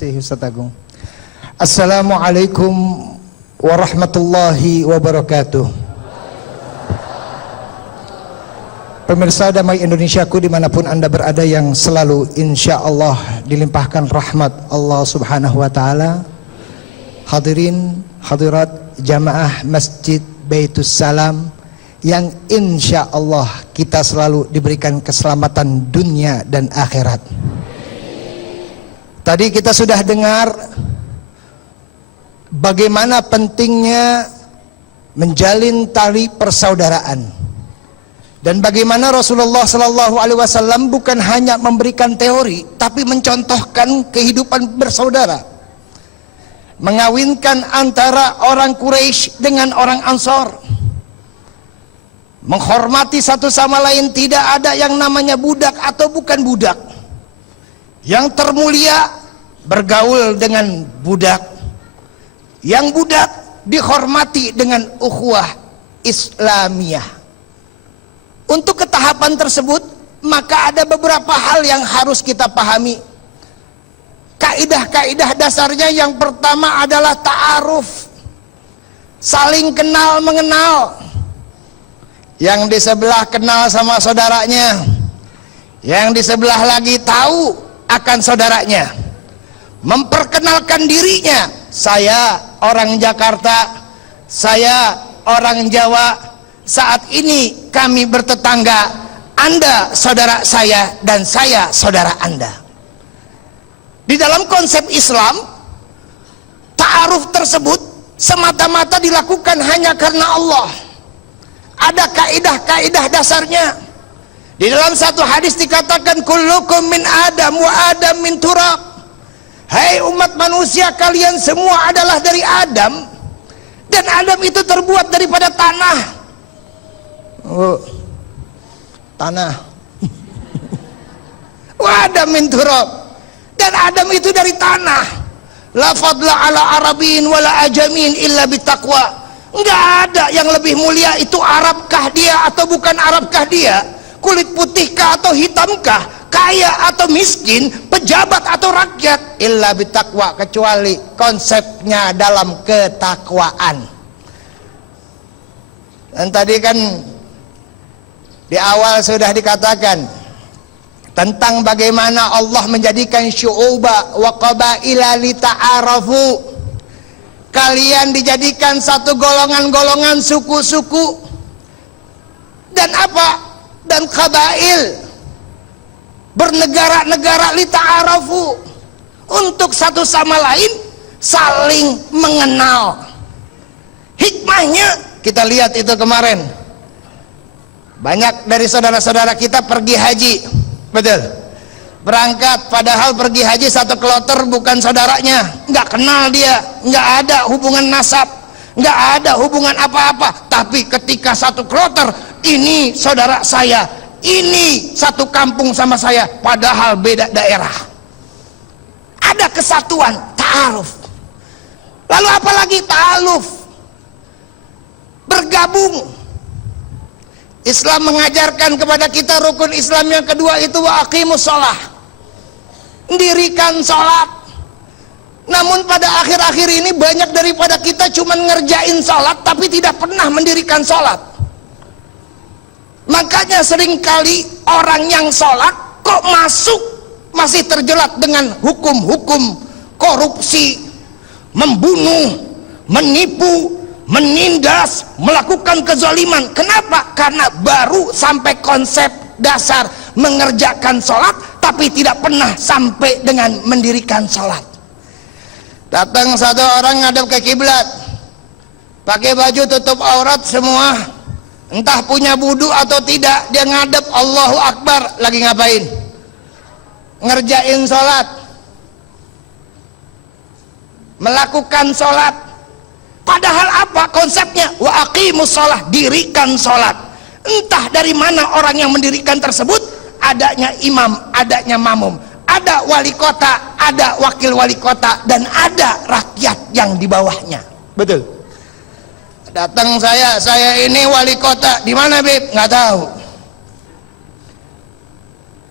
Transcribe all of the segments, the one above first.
kasih Ustaz Agung. Assalamualaikum warahmatullahi wabarakatuh. Pemirsa Damai Indonesiaku dimanapun anda berada, yang selalu insya Allah dilimpahkan rahmat Allah subhanahu wa ta'ala. Hadirin hadirat jamaah Masjid Baitus Salam, yang insya Allah kita selalu diberikan keselamatan dunia dan akhirat. Tadi kita sudah dengar bagaimana pentingnya menjalin tali persaudaraan, dan bagaimana Rasulullah Sallallahu Alaihi Wasallam bukan hanya memberikan teori, tapi mencontohkan kehidupan bersaudara, mengawinkan antara orang Quraisy dengan orang Ansor, menghormati satu sama lain, tidak ada yang namanya budak atau bukan budak. Yang termulia bergaul dengan budak, yang budak dihormati dengan ukhuwah Islamiyah. Untuk ketahapan tersebut, maka ada beberapa hal yang harus kita pahami. Kaidah-kaidah dasarnya yang pertama adalah ta'aruf, saling kenal mengenal. Yang di sebelah kenal sama saudaranya, yang di sebelah lagi tahu akan saudaranya, memperkenalkan dirinya. Saya orang Jakarta, saya orang Jawa, saat ini kami bertetangga, Anda saudara saya dan saya saudara Anda. Di dalam konsep Islam, ta'aruf tersebut semata-mata dilakukan hanya karena Allah. Ada kaidah-kaidah dasarnya. Di dalam satu hadis dikatakan, kullukum min Adam wa Adam min turab. Hai umat manusia, kalian semua adalah dari Adam, dan Adam itu terbuat daripada tanah. Oh, tanah. Wa Adam min turab, dan Adam itu dari tanah. La fadla ala arabin wala ajamin illa bitaqwa. Enggak ada yang lebih mulia itu Arabkah dia atau bukan Arabkah dia, kulit putihkah atau hitamkah, kaya atau miskin, pejabat atau rakyat, illa bitaqwa, kecuali konsepnya dalam ketakwaan. Dan tadi kan di awal sudah dikatakan tentang bagaimana Allah menjadikan syu'uba wa qabaila lita'arafu. Kalian dijadikan satu golongan-golongan, suku-suku, dan apa? Dan qabail, bernegara-negara, lita'arafu, untuk satu sama lain saling mengenal. Hikmahnya kita lihat itu kemarin, banyak dari saudara-saudara kita pergi haji, betul, berangkat, padahal pergi haji satu kloter bukan saudaranya, nggak kenal dia, nggak ada hubungan nasab, nggak ada hubungan apa-apa, tapi ketika satu kloter, ini saudara saya, ini satu kampung sama saya, padahal beda daerah. Ada kesatuan, ta'aruf. Lalu apalagi ta'aluf, bergabung. Islam mengajarkan kepada kita rukun Islam yang kedua itu wa aqimus shalah, mendirikan sholat. Namun pada akhir-akhir ini banyak daripada kita cuma ngerjain sholat tapi tidak pernah mendirikan sholat. Makanya seringkali orang yang sholat kok masih terjerat dengan hukum-hukum korupsi, membunuh, menipu, menindas, melakukan kezaliman. Kenapa? Karena baru sampai konsep dasar mengerjakan sholat, tapi tidak pernah sampai dengan mendirikan sholat. Datang satu orang ngadep ke kiblat, pakai baju tutup aurat semua, entah punya wudu atau tidak, dia ngadep Allahu Akbar, lagi ngapain? Ngerjain sholat, melakukan sholat. Padahal apa konsepnya? Wa aqimus shalah, dirikan sholat. Entah dari mana orang yang mendirikan tersebut, adanya imam, adanya makmum, ada wali kota, ada wakil wali kota, dan ada rakyat yang di bawahnya. Betul. Datang saya ini wali kota, di mana Beb? Nggak tahu.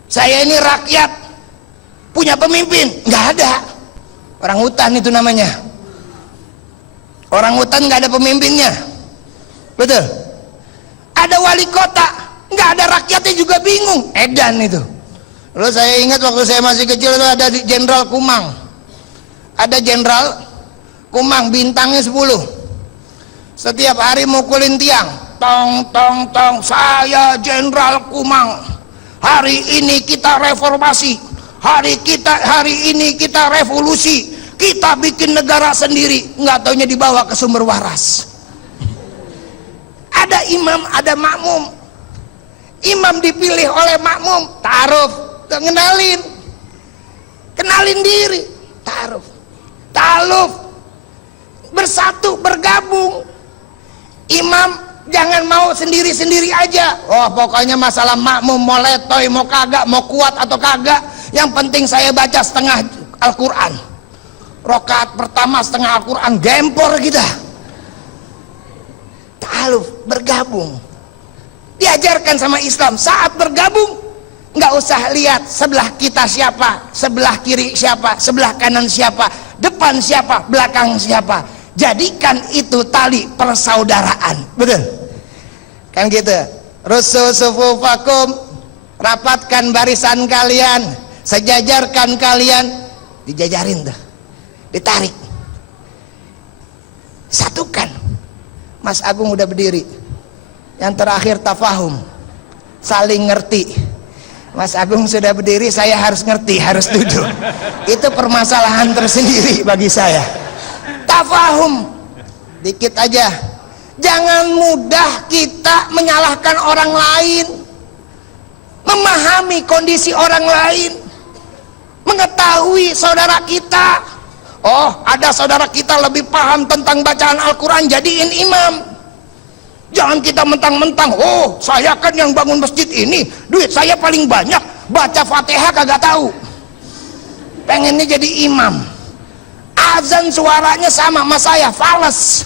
Saya ini rakyat, punya pemimpin? Nggak ada. Orang hutan itu namanya. Orang hutan nggak ada pemimpinnya, betul. Ada wali kota, nggak ada rakyatnya juga bingung. Edan itu. Lalu saya ingat waktu saya masih kecil itu ada Jenderal Kumang. Ada Jenderal Kumang, bintangnya 10. Setiap hari mukulin tiang, tong tong tong, saya Jenderal Kumang. Hari ini kita reformasi, hari ini kita revolusi, kita bikin negara sendiri. Nggak taunya dibawa ke sumber waras. Ada imam, ada makmum. Imam dipilih oleh makmum, ta'aruf, kenalin diri, ta'aruf, ta'aluf, bersatu, bergabung. Imam jangan mau sendiri-sendiri aja. Oh, pokoknya masalah makmum mau letoy, mau kagak, mau kuat atau kagak, yang penting saya baca setengah Al-Quran. Rakaat pertama setengah Al-Quran, gempor kita. Ta'aluf, bergabung. Diajarkan sama Islam, saat bergabung nggak usah lihat sebelah kita siapa, sebelah kiri siapa, sebelah kanan siapa, depan siapa, belakang siapa. Jadikan itu tali persaudaraan, betul kan gitu. Rusu sufufakum, rapatkan barisan kalian, sejajarkan kalian, dijajarin tuh, ditarik, satukan. Mas Agung udah berdiri. Yang terakhir tafahum, saling ngerti. Mas Agung sudah berdiri, saya harus ngerti, harus duduk. Itu permasalahan tersendiri bagi saya. Tafahum, dikit aja. Jangan mudah kita menyalahkan orang lain. Memahami kondisi orang lain, mengetahui saudara kita. Oh, ada saudara kita lebih paham tentang bacaan Al-Quran, jadiin imam. Jangan kita mentang-mentang, oh saya kan yang bangun masjid ini, duit saya paling banyak, baca Fatihah kagak tahu, pengennya jadi imam. Azan suaranya sama saya, fales.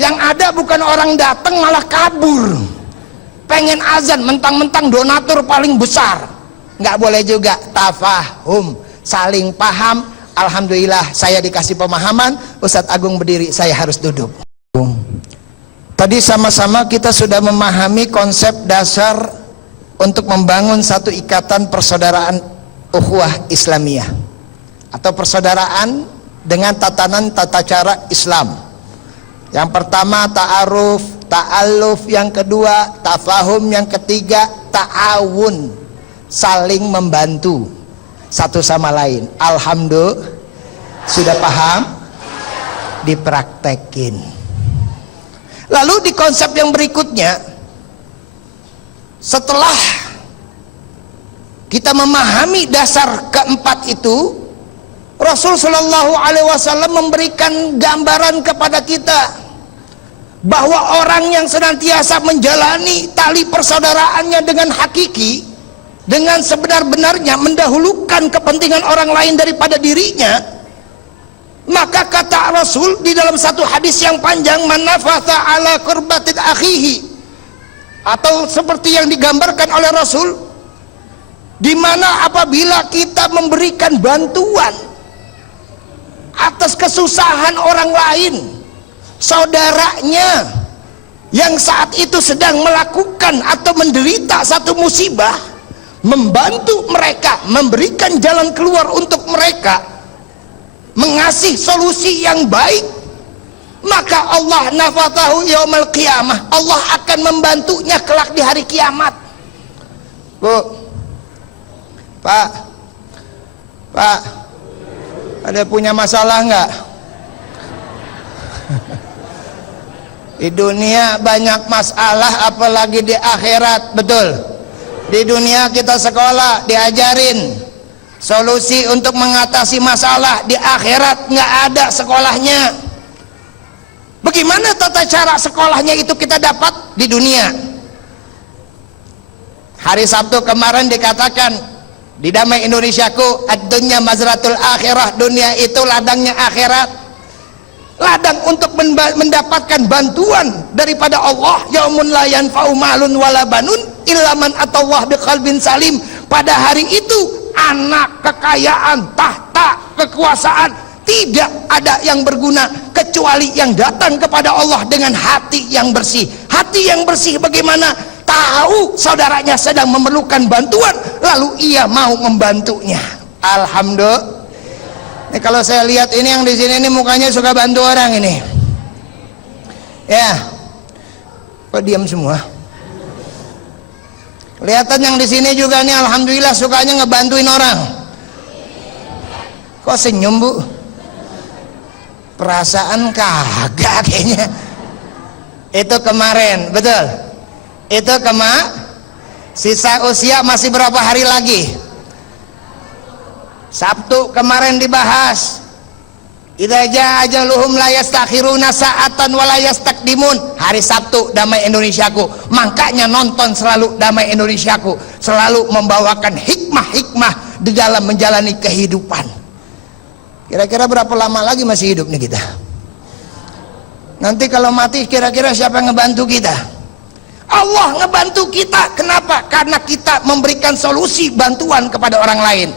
Yang ada bukan orang datang malah kabur. Pengen azan, mentang-mentang donatur paling besar. Nggak boleh juga. Tafahum, saling paham. Alhamdulillah saya dikasih pemahaman. Ustadz Agung berdiri, saya harus duduk. Tadi sama-sama kita sudah memahami konsep dasar untuk membangun satu ikatan persaudaraan ukhuwah Islamiyah atau persaudaraan dengan tatanan tata cara Islam. Yang pertama ta'aruf, ta'aluf, yang kedua tafahum, yang ketiga ta'awun, saling membantu satu sama lain. Alhamdulillah sudah paham, dipraktekin. Lalu di konsep yang berikutnya, setelah kita memahami dasar keempat itu, Rasul Shallallahu Alaihi Wasallam memberikan gambaran kepada kita bahwa orang yang senantiasa menjalani tali persaudaraannya dengan hakiki, dengan sebenar-benarnya mendahulukan kepentingan orang lain daripada dirinya, maka kata Rasul di dalam satu hadis yang panjang, man nafatha ala kurbatin akhihi, atau seperti yang digambarkan oleh Rasul, di mana apabila kita memberikan bantuan atas kesusahan orang lain, saudaranya yang saat itu sedang melakukan atau menderita satu musibah, membantu mereka, memberikan jalan keluar untuk mereka, mengasih solusi yang baik, maka Allah nafatahu yaumal qiyamah, Allah akan membantunya kelak di hari kiamat. Bu, Pak, ada punya masalah nggak? Di dunia banyak masalah, apalagi di akhirat, betul. Di dunia kita sekolah diajarin solusi untuk mengatasi masalah, di akhirat nggak ada sekolahnya. Bagaimana tata cara sekolahnya itu kita dapat di dunia? Hari Sabtu kemarin dikatakan di Damai Indonesiaku, ad-dunya mazratul akhirah, dunia itu ladangnya akhirat, ladang untuk mendapatkan bantuan daripada Allah. Yaumun la yanfa'u malun wala banun illa man atallah biqalbin salim. Pada hari itu anak, kekayaan, tahta, kekuasaan, tidak ada yang berguna kecuali yang datang kepada Allah dengan hati yang bersih. Hati yang bersih bagaimana? Tahu saudaranya sedang memerlukan bantuan, lalu ia mau membantunya. Alhamdulillah. Ini kalau saya lihat ini yang di sini ini mukanya suka bantu orang ini. Ya. Kok diam semua? Kelihatan yang di sini juga nih alhamdulillah sukanya ngebantuin orang. Kok senyum, Bu? Perasaan kagak kayaknya. Itu kemarin, betul. Itu sisa usia masih berapa hari lagi? Sabtu kemarin dibahas. Idza jaa ajaluhum la yastakhiruna sa'atan wa la yastaqdimun. Hari Sabtu Damai Indonesiaku. Makanya nonton selalu Damai Indonesiaku, selalu membawakan hikmah-hikmah di dalam menjalani kehidupan. Kira-kira berapa lama lagi masih hidup nih kita? Nanti kalau mati kira-kira siapa yang ngebantu kita? Allah ngebantu kita. Kenapa? Karena kita memberikan solusi bantuan kepada orang lain.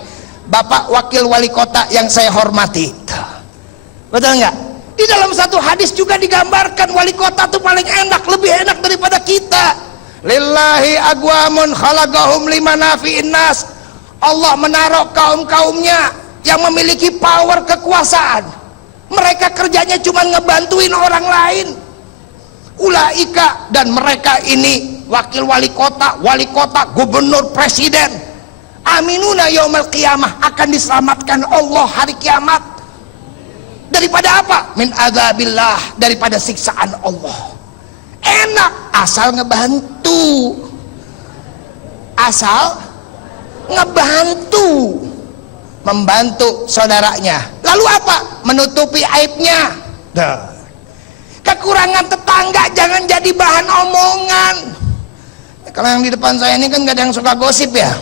Bapak Wakil Wali Kota yang saya hormati, betul nggak? Di dalam satu hadis juga digambarkan wali kota itu paling enak, lebih enak daripada kita. Lillahi agwamun khalaqahum limanafi'in nas. Allah menaruh kaum-kaumnya yang memiliki power kekuasaan. Mereka kerjanya cuma ngebantuin orang lain. Ulaika, dan mereka ini wakil wali kota, gubernur, presiden, aminuna yaumal qiyamah, akan diselamatkan Allah hari kiamat. Daripada apa? Min adzabillah, daripada siksaan Allah. Enak asal ngebantu. Asal ngebantu, membantu saudaranya. Lalu apa? Menutupi aibnya. Kekurangan tetangga jangan jadi bahan omongan. Kalau yang di depan saya ini kan gak ada yang suka gosip ya.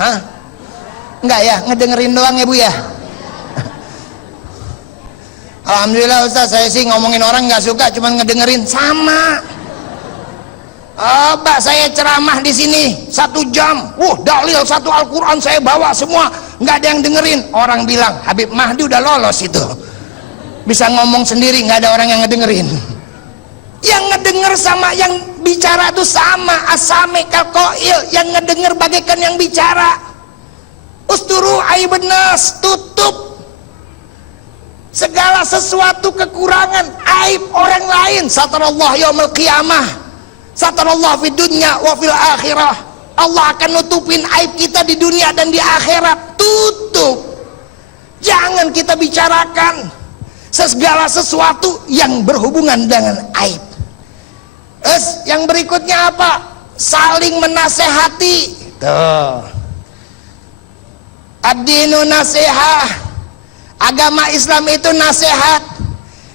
Hah? Enggak ya, ngedengerin doang ya Bu ya. Alhamdulillah Ustaz, saya sih ngomongin orang nggak suka, cuman ngedengerin. Sama. Mbak saya ceramah di sini 1 jam, dalil 1 Al-Quran saya bawa semua, nggak ada yang dengerin. Orang bilang Habib Mahdi udah lolos itu, bisa ngomong sendiri, nggak ada orang yang ngedengerin. Yang ngedenger sama yang bicara itu sama, asame kalkoil. Yang ngedenger bagaikan yang bicara. Usturu aibenas, tutup segala sesuatu kekurangan, aib orang lain. Satarallah yaumil qiyamah, satarallah fid dunya wa fil akhirah. Allah akan nutupin aib kita di dunia dan di akhirat. Tutup. Jangan kita bicarakan segala sesuatu yang berhubungan dengan aib. Yang berikutnya apa? Saling menasehati. Tuh. Ad-dinu nasihah. Agama Islam itu nasihat.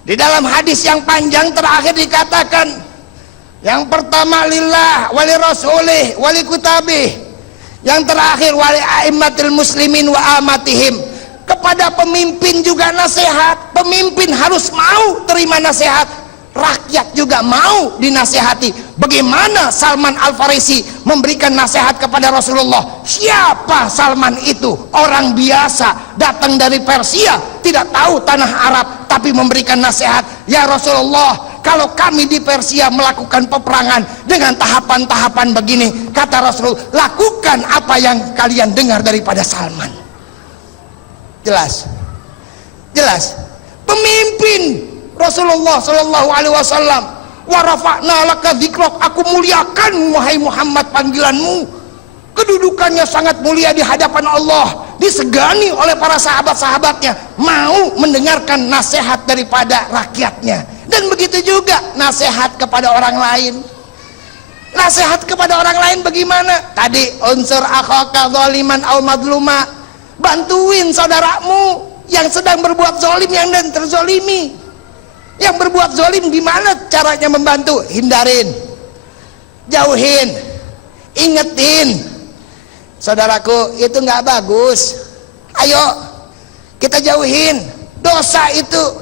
Di dalam hadis yang panjang terakhir dikatakan, yang pertama lillah wali rasulih wali kutabih, yang terakhir wali a'immatil muslimin wa amatihim. Kepada pemimpin juga nasihat. Pemimpin harus mau terima nasihat. Rakyat juga mau dinasehati. Bagaimana Salman Al-Farisi memberikan nasihat kepada Rasulullah? Siapa Salman itu? Orang biasa, datang dari Persia, tidak tahu tanah Arab, tapi memberikan nasihat. Ya Rasulullah, kalau kami di Persia melakukan peperangan dengan tahapan-tahapan begini, kata Rasul, lakukan apa yang kalian dengar daripada Salman. Jelas? Jelas? Pemimpin Rasulullah Shallallahu Alaihi Wasallam, wa rafa'na laka dzikrak, aku muliakan wahai Muhammad panggilanmu. Kedudukannya sangat mulia di hadapan Allah, disegani oleh para sahabat-sahabatnya, mau mendengarkan nasihat daripada rakyatnya. Dan begitu juga nasihat kepada orang lain. Nasihat kepada orang lain bagaimana? Tadi unsur akhaka zaliman au madluma, bantuin saudaramu yang sedang berbuat zalim, yang dan terzalimi. Yang berbuat zalim gimana caranya membantu? Hindarin, jauhin, ingetin. Saudaraku, itu nggak bagus. Ayo kita jauhin. Dosa itu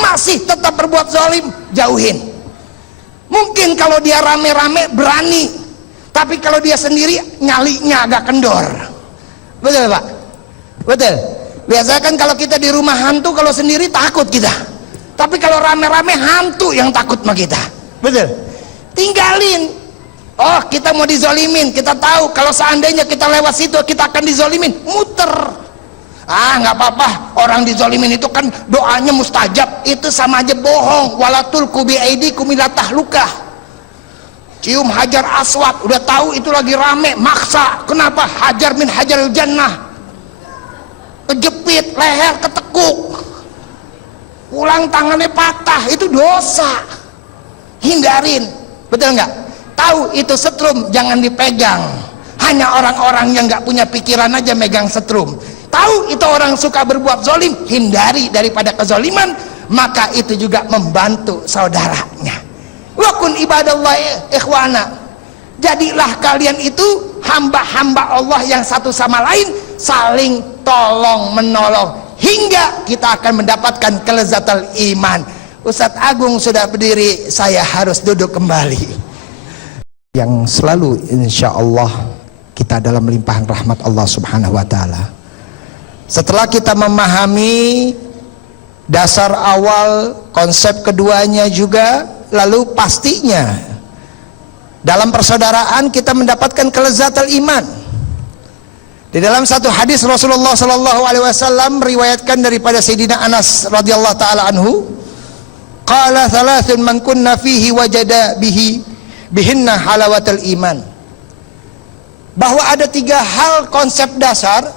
masih tetap berbuat zalim, jauhin. Mungkin kalau dia rame-rame berani, tapi kalau dia sendiri nyalinya agak kendor. Betul Pak? Betul. Biasanya kan kalau kita di rumah hantu, kalau sendiri takut kita. Tapi kalau rame-rame hantu yang takut sama kita. Betul. Tinggalin. Oh, kita mau dizolimin, kita tahu kalau seandainya kita lewat situ kita akan dizolimin, muter. Ah, nggak apa-apa, orang dizolimin itu kan doanya mustajab, itu sama aja bohong. Walatul kubi aidikum ila tahlukah. Cium hajar aswad, udah tahu itu lagi rame, maksa. Kenapa? Hajar min hajaril jannah. Kejepit, leher ketekuk, pulang tangannya patah, itu dosa. Hindarin, betul nggak? Tahu itu setrum, jangan dipegang. Hanya orang-orang yang nggak punya pikiran aja megang setrum. Tahu itu orang suka berbuat zolim, hindari daripada kezoliman. Maka itu juga membantu saudaranya. Wa kun ibadallah ikhwana. Jadilah kalian itu hamba-hamba Allah yang satu sama lain saling tolong menolong hingga kita akan mendapatkan kelezatul iman. Ustadz Agung sudah berdiri, saya harus duduk kembali. Yang selalu insya Allah kita dalam limpahan rahmat Allah subhanahu wa ta'ala. Setelah kita memahami dasar awal, konsep keduanya juga, lalu pastinya dalam persaudaraan kita mendapatkan kelezatul iman. Di dalam satu hadis Rasulullah sallallahu alaihi wasallam meriwayatkan daripada Sayyidina Anas radhiyallahu taala anhu, qala thalathun man kunna fihi wajada bihinna halawatul iman. Bahwa ada 3 hal konsep dasar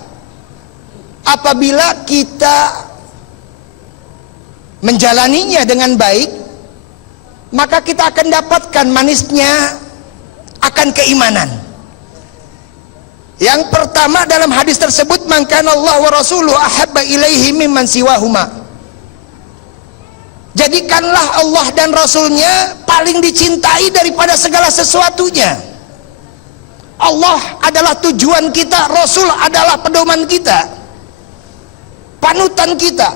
apabila kita menjalaninya dengan baik, maka kita akan dapatkan manisnya akan keimanan. Yang pertama dalam hadis tersebut, man kana Allah wa rasuluhu ahabba ilaihi mimman siwahuma. Jadikanlah Allah dan Rasulnya paling dicintai daripada segala sesuatunya. Allah adalah tujuan kita, Rasul adalah pedoman kita, panutan kita.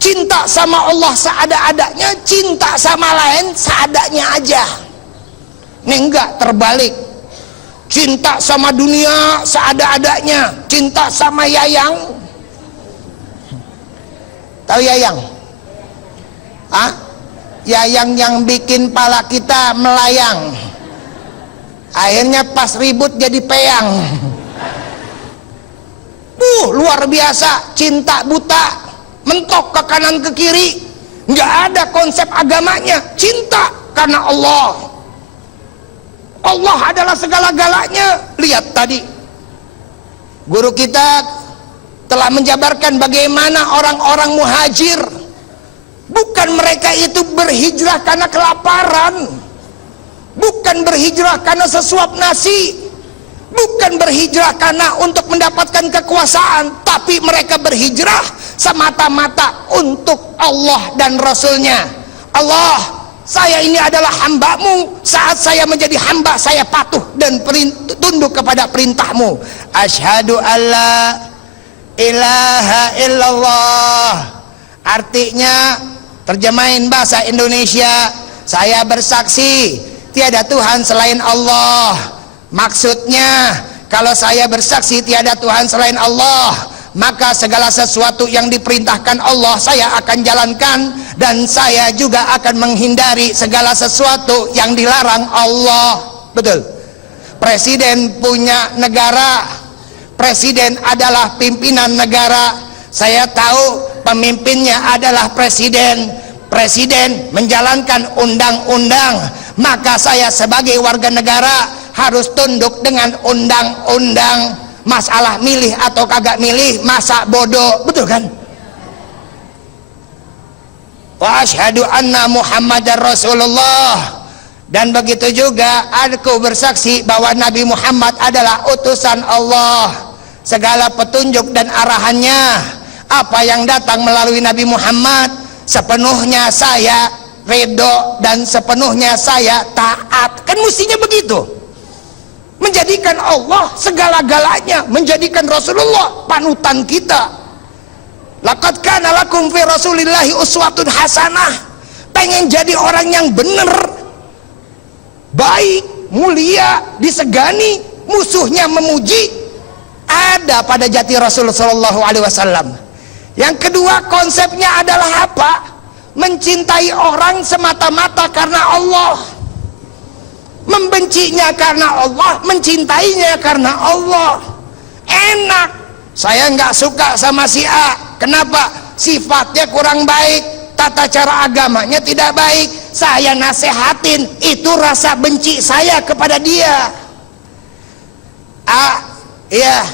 Cinta sama Allah seada-adanya, cinta sama lain seadanya aja. Ini enggak, terbalik. Cinta sama dunia seada-adanya, cinta sama Yayang. Tahu Yayang? Ah, Yayang yang bikin pala kita melayang, akhirnya pas ribut jadi peyang. Luar biasa, cinta buta, mentok ke kanan ke kiri, nggak ada konsep agamanya, cinta karena Allah. Allah adalah segala-galanya. Lihat tadi guru kita telah menjabarkan bagaimana orang-orang muhajir. Bukan mereka itu berhijrah karena kelaparan, bukan berhijrah karena sesuap nasi, bukan berhijrah karena untuk mendapatkan kekuasaan, tapi mereka berhijrah semata-mata untuk Allah dan Rasulnya. Allah, saya ini adalah hambamu, saat saya menjadi hamba saya patuh dan tunduk kepada perintahmu. Asyhadu alla ilaha illallah. Artinya, terjemahin bahasa Indonesia, saya bersaksi tiada Tuhan selain Allah. Maksudnya, kalau saya bersaksi tiada Tuhan selain Allah, maka segala sesuatu yang diperintahkan Allah saya akan jalankan, dan saya juga akan menghindari segala sesuatu yang dilarang Allah. Betul. Presiden punya negara, presiden adalah pimpinan negara. Saya tahu pemimpinnya adalah presiden. Presiden menjalankan undang-undang, maka saya sebagai warga negara harus tunduk dengan undang-undang. Masalah milih atau kagak milih, masa bodoh, betul kan? Wa asyhadu anna Muhammadar Rasulullah. Dan begitu juga aku bersaksi bahwa Nabi Muhammad adalah utusan Allah. Segala petunjuk dan arahannya, apa yang datang melalui Nabi Muhammad, sepenuhnya saya ridho dan sepenuhnya saya taat. Kan mestinya begitu. Menjadikan Allah segala-galanya, menjadikan Rasulullah panutan kita. Laqad kana lakum fi Rasulillahi uswatun hasanah. Pengen jadi orang yang benar, baik, mulia, disegani, musuhnya memuji, ada pada jati Rasulullah Shallallahu Alaihi Wasallam. Yang kedua, konsepnya adalah apa? Mencintai orang semata-mata karena Allah, membencinya karena Allah, mencintainya karena Allah. Enak. Saya nggak suka sama si A. Kenapa? Sifatnya kurang baik, tata cara agamanya tidak baik. Saya nasehatin, itu rasa benci saya kepada dia. A, ya,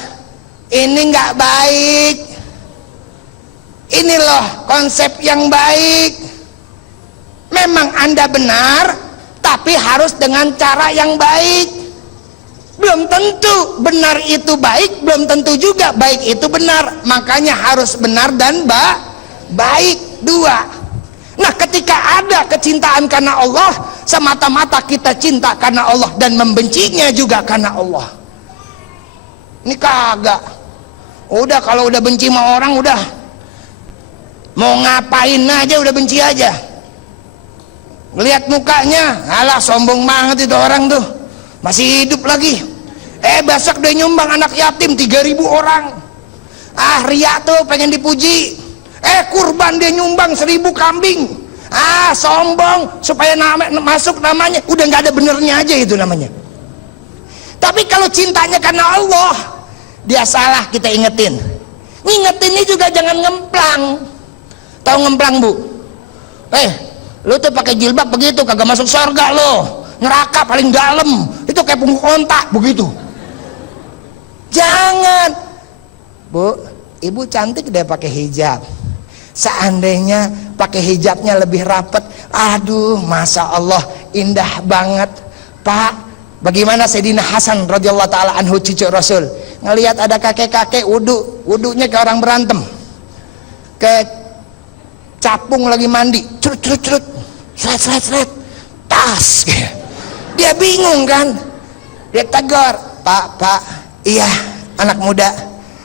ini nggak baik. Ini loh konsep yang baik. Memang Anda benar, tapi harus dengan cara yang baik. Belum tentu benar itu baik, belum tentu juga baik itu benar. Makanya harus benar dan baik. Dua. Nah, ketika ada kecintaan karena Allah, semata-mata kita cinta karena Allah dan membencinya juga karena Allah. Ini kagak. Udah, kalau udah benci sama orang, udah mau ngapain aja udah benci aja. Lihat mukanya, alah sombong banget itu orang tuh, masih hidup lagi. Besok dia nyumbang anak yatim 3.000 orang. Ria tuh pengen dipuji. Kurban dia nyumbang 1.000 kambing. Sombong supaya masuk namanya. Udah nggak ada benernya aja itu namanya. Tapi kalau cintanya karena Allah, dia salah, kita ingetin. Ngingetinnya juga jangan ngemplang. Tahu ngemplang, Bu? Lu tuh pakai jilbab begitu kagak masuk surga lo. Neraka paling dalam. Itu kayak pungguk ontak begitu. Jangan. Bu, ibu cantik deh pakai hijab. Seandainya pakai hijabnya lebih rapet, aduh, masya Allah, indah banget. Pak, bagaimana Sayyidina Hasan radhiyallahu taala anhu cucu Rasul ngelihat ada kakek-kakek wudunya kayak orang berantem, ke capung lagi mandi, curut, seret, tas. Dia bingung kan, dia tegur, Pak, iya anak muda,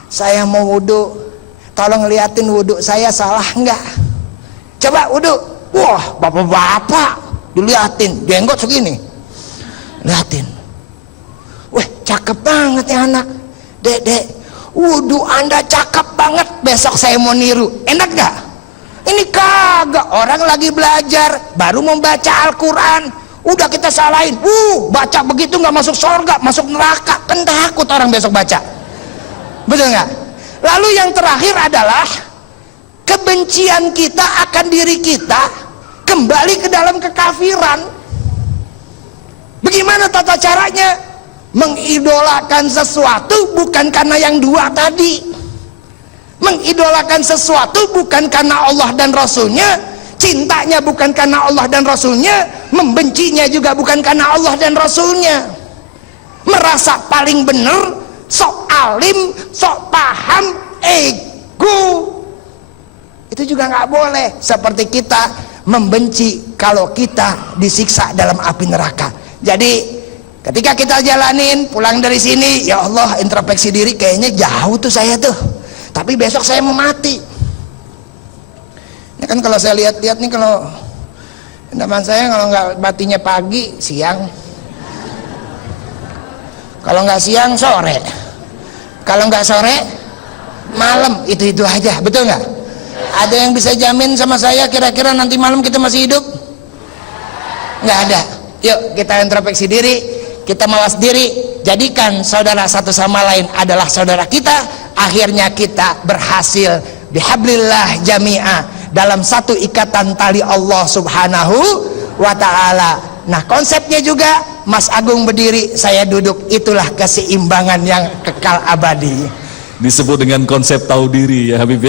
saya mau wudu, tolong liatin wudu saya salah enggak? Coba wudu. Wah, bapak-bapak diliatin, jenggot segini, liatin. Wah, cakep banget ya anak. Dek, wudu Anda cakep banget, besok saya mau niru. Enak gak? Ini kagak, orang lagi belajar, baru membaca Al-Quran, udah kita salahin. Baca begitu gak masuk surga, masuk neraka. Kan takut orang besok baca. Betul gak? Lalu yang terakhir adalah kebencian kita akan diri kita kembali ke dalam kekafiran. Bagaimana tata caranya? Mengidolakan sesuatu bukan karena yang dua tadi. Mengidolakan sesuatu bukan karena Allah dan Rasulnya. Cintanya bukan karena Allah dan Rasulnya. Membencinya juga bukan karena Allah dan Rasulnya. Merasa paling benar, sok alim, sok paham, ego. Itu juga nggak boleh. Seperti kita membenci kalau kita disiksa dalam api neraka. Jadi ketika kita jalanin pulang dari sini, ya Allah, introspeksi diri, kayaknya jauh tuh saya tuh, tapi besok saya mau mati. Ini kan kalau saya lihat-lihat nih, kalau teman saya kalau nggak matinya pagi, siang. Kalau nggak siang, sore. Kalau nggak sore, malam. Itu aja, betul nggak? Ada yang bisa jamin sama saya kira-kira nanti malam kita masih hidup? Nggak ada. Yuk kita introspeksi diri, kita mawas diri, jadikan saudara satu sama lain adalah saudara kita. Akhirnya kita berhasil bihablillah jami'ah, dalam satu ikatan tali Allah subhanahu wa ta'ala. Nah, konsepnya juga Mas Agung berdiri, saya duduk, itulah keseimbangan yang kekal abadi. Disebut dengan konsep tahu diri ya Habib.